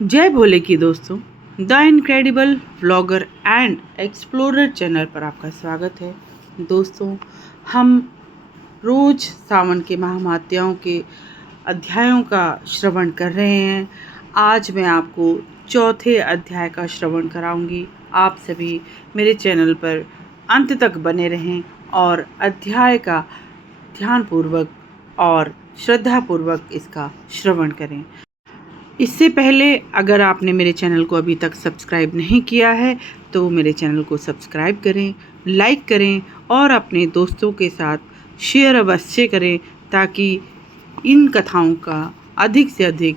जय भोले की दोस्तों, the incredible vlogger and explorer channel पर आपका स्वागत है। दोस्तों, हम रोज़ सावन के महामात्याओं के अध्यायों का श्रवण कर रहे हैं। आज मैं आपको चौथे अध्याय का श्रवण कराऊंगी। आप सभी मेरे चैनल पर अंत तक बने रहें और अध्याय का ध्यानपूर्वक और श्रद्धापूर्वक इसका श्रवण करें। इससे पहले अगर आपने मेरे चैनल को अभी तक सब्सक्राइब नहीं किया है तो मेरे चैनल को सब्सक्राइब करें, लाइक करें और अपने दोस्तों के साथ शेयर अवश्य करें ताकि इन कथाओं का अधिक से अधिक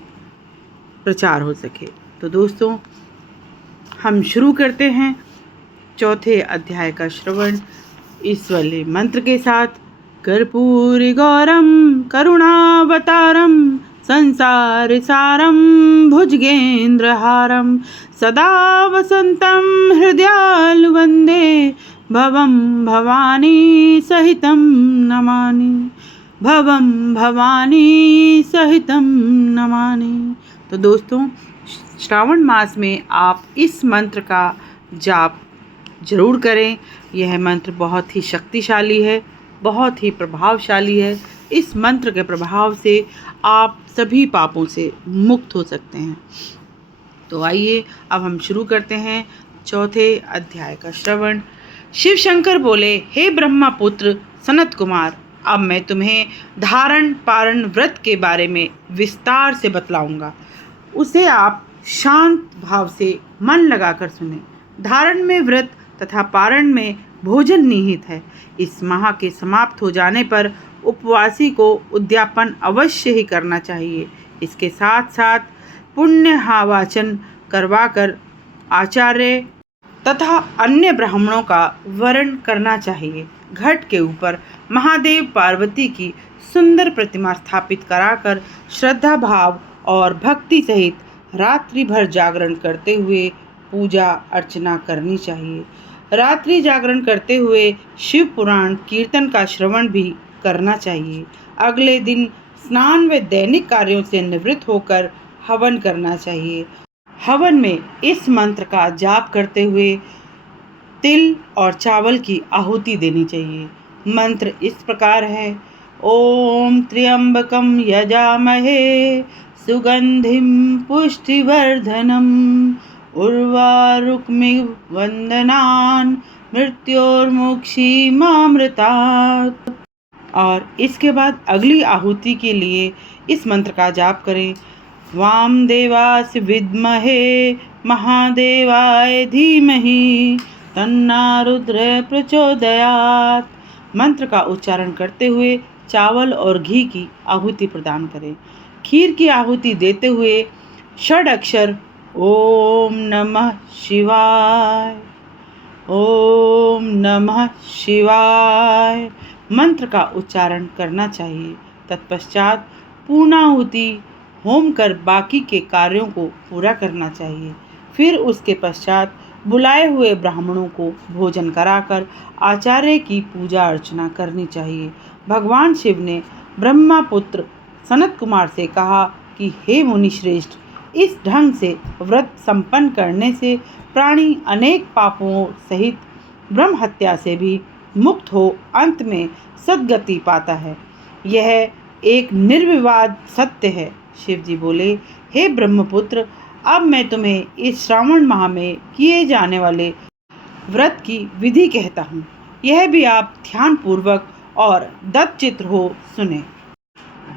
प्रचार हो सके। तो दोस्तों, हम शुरू करते हैं चौथे अध्याय का श्रवण इस वाले मंत्र के साथ। कर्पूरी गौरम करुणावतारम संसार सारम भुजगेन्द्रहारम सदा वसंतं हृदयाल वंदे भवं भवानी सहितं नमामि, भवं भवानी सहितं नमामि। तो दोस्तों, श्रावण मास में आप इस मंत्र का जाप जरूर करें। यह मंत्र बहुत ही शक्तिशाली है, बहुत ही प्रभावशाली है। इस मंत्र के प्रभाव से आप सभी पापों से मुक्त हो सकते हैं। तो आइए अब हम शुरू करते हैं चौथे अध्याय का श्रवण। शिव शंकर बोले, हे ब्रह्मा पुत्र सनत कुमार, अब मैं तुम्हें धारण पारण व्रत के बारे में विस्तार से बतलाऊंगा। उसे आप शांत भाव से मन लगाकर सुने। धारण में व्रत तथा पारण में भोजन निहित है। इस माह के समाप्त हो जाने पर उपवासी को उद्यापन अवश्य ही करना चाहिए। इसके साथ साथ पुण्याहवाचन करवाकर आचार्य तथा अन्य ब्राह्मणों का वरण करना चाहिए। घट के ऊपर महादेव पार्वती की सुंदर प्रतिमा स्थापित कराकर श्रद्धा भाव और भक्ति सहित रात्रि भर जागरण करते हुए पूजा अर्चना करनी चाहिए। रात्रि जागरण करते हुए शिव पुराण कीर्तन का श्रवण भी करना चाहिए। अगले दिन स्नान व दैनिक कार्यों से निवृत्त होकर हवन करना चाहिए। हवन में इस मंत्र का जाप करते हुए तिल और चावल की आहुति देनी चाहिए। मंत्र इस प्रकार है। ओम त्र्यंबकम यजामहे सुगंधिम पुष्टिवर्धनम उर्वारुकमिव वंदनान मृत्योर्मुक्षीमामृतात्। और इसके बाद अगली आहुति के लिए इस मंत्र का जाप करें। वामदेवास विद्महे महादेवाय धीमहि तन्ना रुद्र प्रचोदयात्। मंत्र का उच्चारण करते हुए चावल और घी की आहुति प्रदान करें। खीर की आहुति देते हुए षड अक्षर ओम नमः शिवाय, ओम नमः शिवाय मंत्र का उच्चारण करना चाहिए। तत्पश्चात पूर्णाहुति होम कर बाकी के कार्यों को पूरा करना चाहिए। फिर उसके पश्चात बुलाए हुए ब्राह्मणों को भोजन कराकर आचार्य की पूजा अर्चना करनी चाहिए। भगवान शिव ने ब्रह्मा पुत्र सनत कुमार से कहा कि हे मुनि श्रेष्ठ, इस ढंग से व्रत संपन्न करने से प्राणी अनेक पापों सहित ब्रह्म हत्या से भी मुक्त हो अंत में सद्गति पाता है। यह एक निर्विवाद सत्य है। शिव जी बोले, हे ब्रह्मपुत्र, अब मैं तुम्हें इस श्रावण माह में किए जाने वाले व्रत की विधि कहता हूँ। यह भी आप ध्यान पूर्वक और दत्तचित्त हो सुने।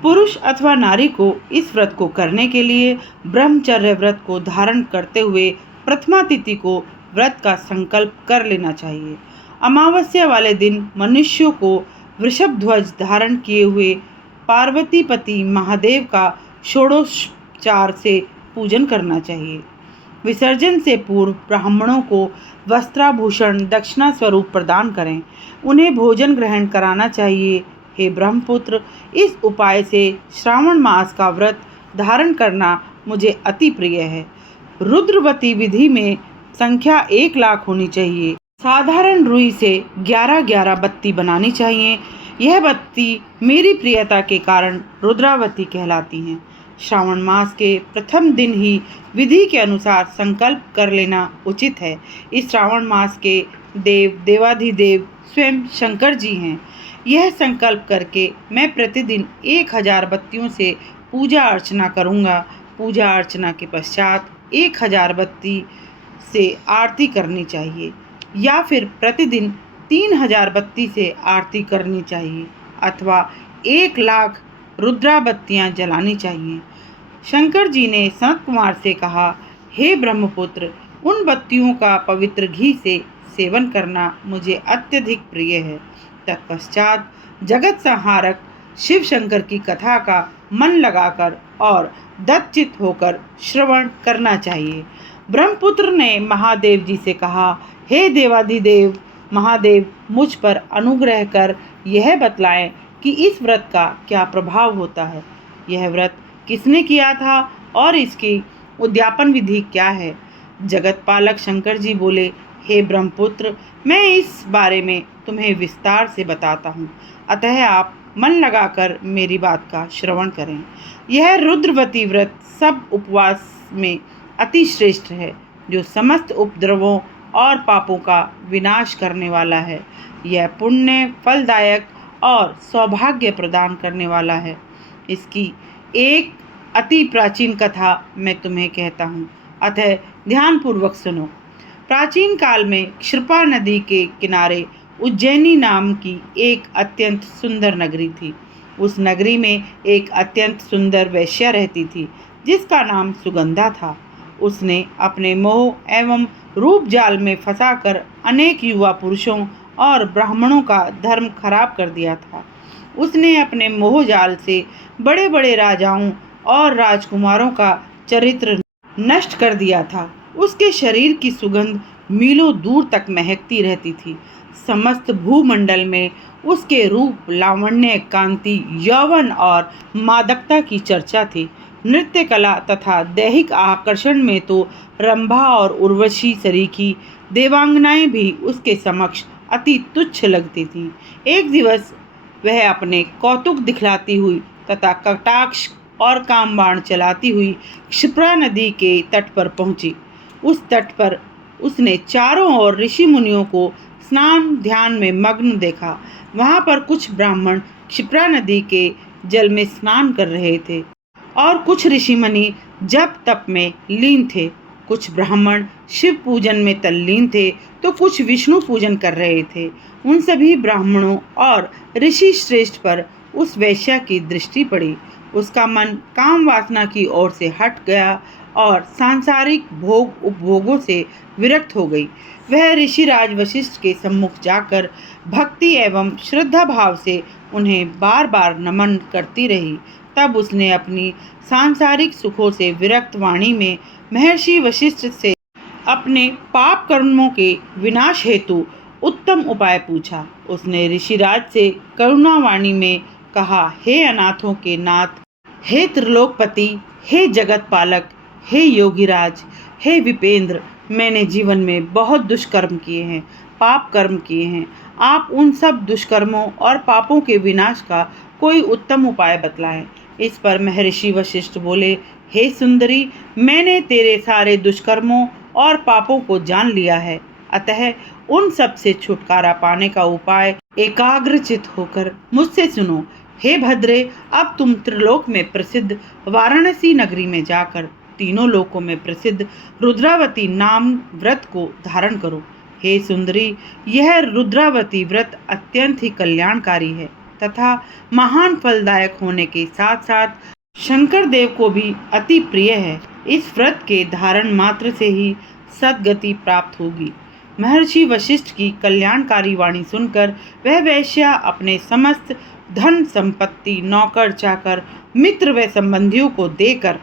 पुरुष अथवा नारी को इस व्रत को करने के लिए ब्रह्मचर्य व्रत को धारण करते हुए प्रथमा तिथि को व्रत का संकल्प कर लेना चाहिए। अमावस्या वाले दिन मनुष्यों को वृषभ ध्वज धारण किए हुए पार्वतीपति महादेव का षोडशोपचार से पूजन करना चाहिए। विसर्जन से पूर्व ब्राह्मणों को वस्त्राभूषण दक्षिणा स्वरूप प्रदान करें। उन्हें भोजन ग्रहण कराना चाहिए। हे ब्रह्मपुत्र, इस उपाय से श्रावण मास का व्रत धारण करना मुझे अति प्रिय है। रुद्रवती विधि में संख्या 1 लाख होनी चाहिए। साधारण रुई से 11-11 बत्ती बनानी चाहिए। यह बत्ती मेरी प्रियता के कारण रुद्रावती कहलाती हैं। श्रावण मास के प्रथम दिन ही विधि के अनुसार संकल्प कर लेना उचित है। इस श्रावण मास के देवाधिदेव स्वयं शंकर जी हैं। यह संकल्प करके मैं प्रतिदिन 1000 बत्तियों से पूजा अर्चना करूँगा। पूजा अर्चना के पश्चात 1000 बत्ती से आरती करनी चाहिए या फिर प्रतिदिन 3000 बत्ती से आरती करनी चाहिए अथवा 1 लाख रुद्राबत्तियाँ जलानी चाहिए। शंकर जी ने सनत कुमार से कहा, हे ब्रह्मपुत्र, उन बत्तियों का पवित्र घी से सेवन करना मुझे अत्यधिक प्रिय है। तत्पश्चात जगत संहारक शिव शंकर की कथा का मन लगाकर और दत्तचित्त होकर श्रवण करना चाहिए। ब्रह्मपुत्र ने महादेव जी से कहा, हे देवाधिदेव महादेव, मुझ पर अनुग्रह कर यह बतलाएं कि इस व्रत का क्या प्रभाव होता है। यह व्रत किसने किया था और इसकी उद्यापन विधि क्या है। जगत पालक शंकर जी बोले, हे ब्रह्मपुत्र, मैं इस बारे में तुम्हें विस्तार से बताता हूँ, अतः आप मन लगाकर मेरी बात का श्रवण करें। यह रुद्रवती व्रत सब उपवास में अति श्रेष्ठ है, जो समस्त उपद्रवों और पापों का विनाश करने वाला है। यह पुण्य फलदायक और सौभाग्य प्रदान करने वाला है। इसकी एक अति प्राचीन कथा मैं तुम्हें कहता हूँ, अतः ध्यानपूर्वक सुनो। प्राचीन काल में क्षिप्रा नदी के किनारे उज्जैनी नाम की एक अत्यंत सुंदर नगरी थी। उस नगरी में एक अत्यंत सुंदर वेश्या रहती थी, जिसका नाम सुगंधा था। उसने अपने मोह एवं रूप जाल में फंसाकर अनेक युवा पुरुषों और ब्राह्मणों का धर्म खराब कर दिया था। उसने अपने मोह जाल से बड़े बड़े राजाओं और राजकुमारों का चरित्र नष्ट कर दिया था। उसके शरीर की सुगंध मीलों दूर तक महकती रहती थी। समस्त भूमंडल में उसके रूप, लावण्य, कांति, यौवन और मादकता की चर्चा थी। नृत्य कला तथा दैहिक आकर्षण में तो रंभा और उर्वशी सरीखी देवांगनाएं भी उसके समक्ष अति तुच्छ लगती थीं। एक दिवस वह अपने कौतुक दिखलाती हुई तथा कटाक्ष और कामबाण चलाती हुई क्षिप्रा नदी के तट पर पहुंची। उस तट पर उसने चारों ओर ऋषि मुनियों को स्नान ध्यान में मग्न देखा। वहां पर कुछ ब्राह्मण क्षिप्रा नदी के जल में स्नान कर रहे थे और कुछ ऋषि मुनि जप तप में लीन थे। कुछ ब्राह्मण शिव पूजन में तल्लीन थे तो कुछ विष्णु पूजन कर रहे थे। उन सभी ब्राह्मणों और ऋषि श्रेष्ठ पर उस वेश्या की दृष्टि पड़ी। उसका मन काम वासना की ओर से हट गया और सांसारिक भोग उपभोगों से विरक्त हो गई। वह ऋषिराज वशिष्ठ के सम्मुख जाकर भक्ति एवं श्रद्धा भाव से उन्हें बार बार नमन करती रही। तब उसने अपनी सांसारिक सुखों से विरक्त वाणी में महर्षि वशिष्ठ से अपने पाप कर्मों के विनाश हेतु उत्तम उपाय पूछा। उसने ऋषिराज से करुणावाणी में कहा, हे अनाथों के नाथ, हे त्रिलोकपति, हे जगत पालक, हे योगीराज, हे विपेंद्र, मैंने जीवन में बहुत दुष्कर्म किए हैं, पाप कर्म किए हैं। आप उन सब दुष्कर्मों और पापों के विनाश का कोई उत्तम उपाय बतलाएं। इस पर महर्षि वशिष्ठ बोले, हे सुंदरी, मैंने तेरे सारे दुष्कर्मों और पापों को जान लिया है, अतः उन सब से छुटकारा पाने का उपाय एकाग्रचित होकर मुझसे सुनो। हे भद्रे, अब तुम त्रिलोक में प्रसिद्ध वाराणसी नगरी में जाकर तीनों लोकों में प्रसिद्ध रुद्रावती नाम व्रत को धारण करो। हे सुंदरी, यह रुद्रावती व्रत अत्यंत ही कल्याणकारी है तथा महान फलदायक होने के साथ साथ शंकर देव को भी अति प्रिय है। इस व्रत के धारण मात्र से ही सद्गति प्राप्त होगी। महर्षि वशिष्ठ की कल्याणकारी वाणी सुनकर वह वेश्या अपने समस्त धन संपत्ति, नौकर चाकर, मित्र व संबंधियों को देकर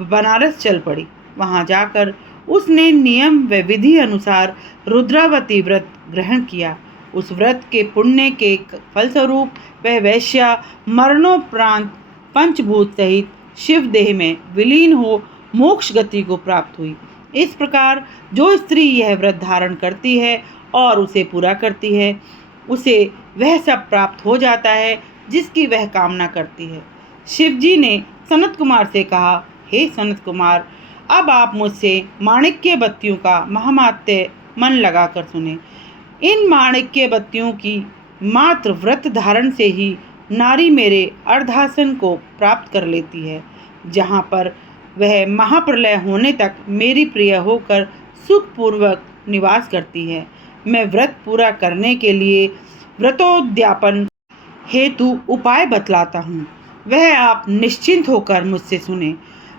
बनारस चल पड़ी। वहां जाकर उसने नियम व विधि अनुसार रुद्रावती व्रत ग्रहण किया। उस व्रत के पुण्य के फलस्वरूप वह वेश्या मरणोपरांत पंचभूत सहित शिव देह में विलीन हो मोक्ष गति को प्राप्त हुई। इस प्रकार जो स्त्री यह व्रत धारण करती है और उसे पूरा करती है, उसे वह सब प्राप्त हो जाता है जिसकी वह कामना करती है। शिवजी ने सनत कुमार से कहा, हे सनत कुमार, अब आप मुझसे माणिक्य बत्तियों का महात्म्य मन लगाकर सुने। इन माणिक्य बत्तियों की मात्र व्रत धारण से ही नारी मेरे अर्धासन को प्राप्त कर लेती है, जहाँ पर वह महाप्रलय होने तक मेरी प्रिय होकर सुखपूर्वक निवास करती है। मैं व्रत पूरा करने के लिए व्रतोद्यापन हेतु उपाय बतलाता हूँ, वह आप निश्चिंत होकर मुझसे सुने।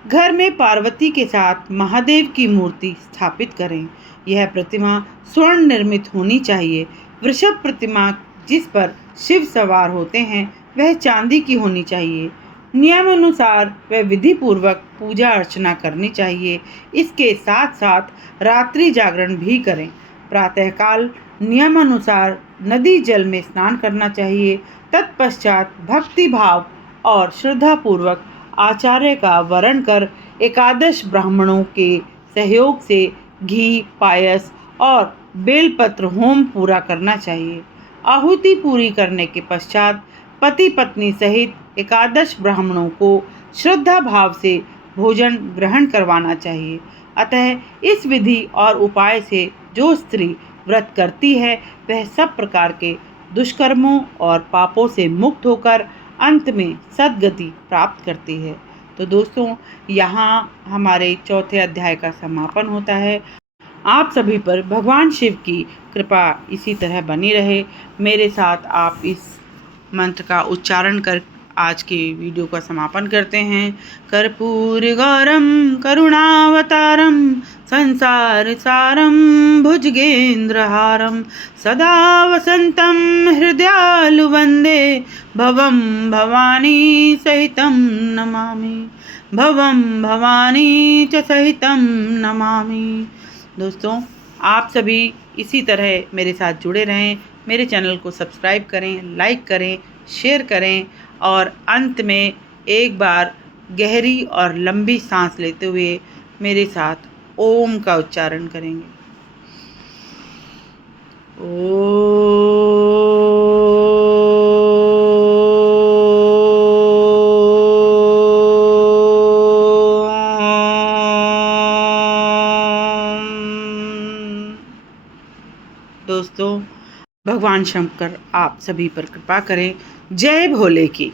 घर में पार्वती के साथ महादेव की मूर्ति स्थापित करें। यह प्रतिमा स्वर्ण निर्मित होनी चाहिए। वृषभ प्रतिमा जिस पर शिव सवार होते हैं वह चांदी की होनी चाहिए। नियमानुसार वह विधि पूर्वक पूजा अर्चना करनी चाहिए। इसके साथ साथ रात्रि जागरण भी करें। प्रातःकाल नियमानुसार नदी जल में स्नान करना चाहिए। तत्पश्चात भक्ति भाव और श्रद्धा पूर्वक आचार्य का वरण कर एकादश ब्राह्मणों के सहयोग से घी, पायस और बेलपत्र होम पूरा करना चाहिए। आहुति पूरी करने के पश्चात पति पत्नी सहित एकादश ब्राह्मणों को श्रद्धा भाव से भोजन ग्रहण करवाना चाहिए। अतः इस विधि और उपाय से जो स्त्री व्रत करती है वह सब प्रकार के दुष्कर्मों और पापों से मुक्त होकर अंत में सद्गति प्राप्त करती है। तो दोस्तों, यहाँ हमारे चौथे अध्याय का समापन होता है। आप सभी पर भगवान शिव की कृपा इसी तरह बनी रहे। मेरे साथ आप इस मंत्र का उच्चारण कर आज के वीडियो का समापन करते हैं। कर्पूर गौरम करुणावतारम संसार सारम भुजगेंद्रहारम सदा वसंतम हृदयालु वंदे भवम भवानी सहितं नमामि, भवम भवानी च सहितं नमामि। दोस्तों, आप सभी इसी तरह मेरे साथ जुड़े रहें। मेरे चैनल को सब्सक्राइब करें, लाइक करें, शेयर करें और अंत में एक बार गहरी और लंबी सांस लेते हुए मेरे साथ ओम का उच्चारण करेंगे। ओम। दोस्तों, भगवान शंकर आप सभी पर कृपा करें। जय भोले की।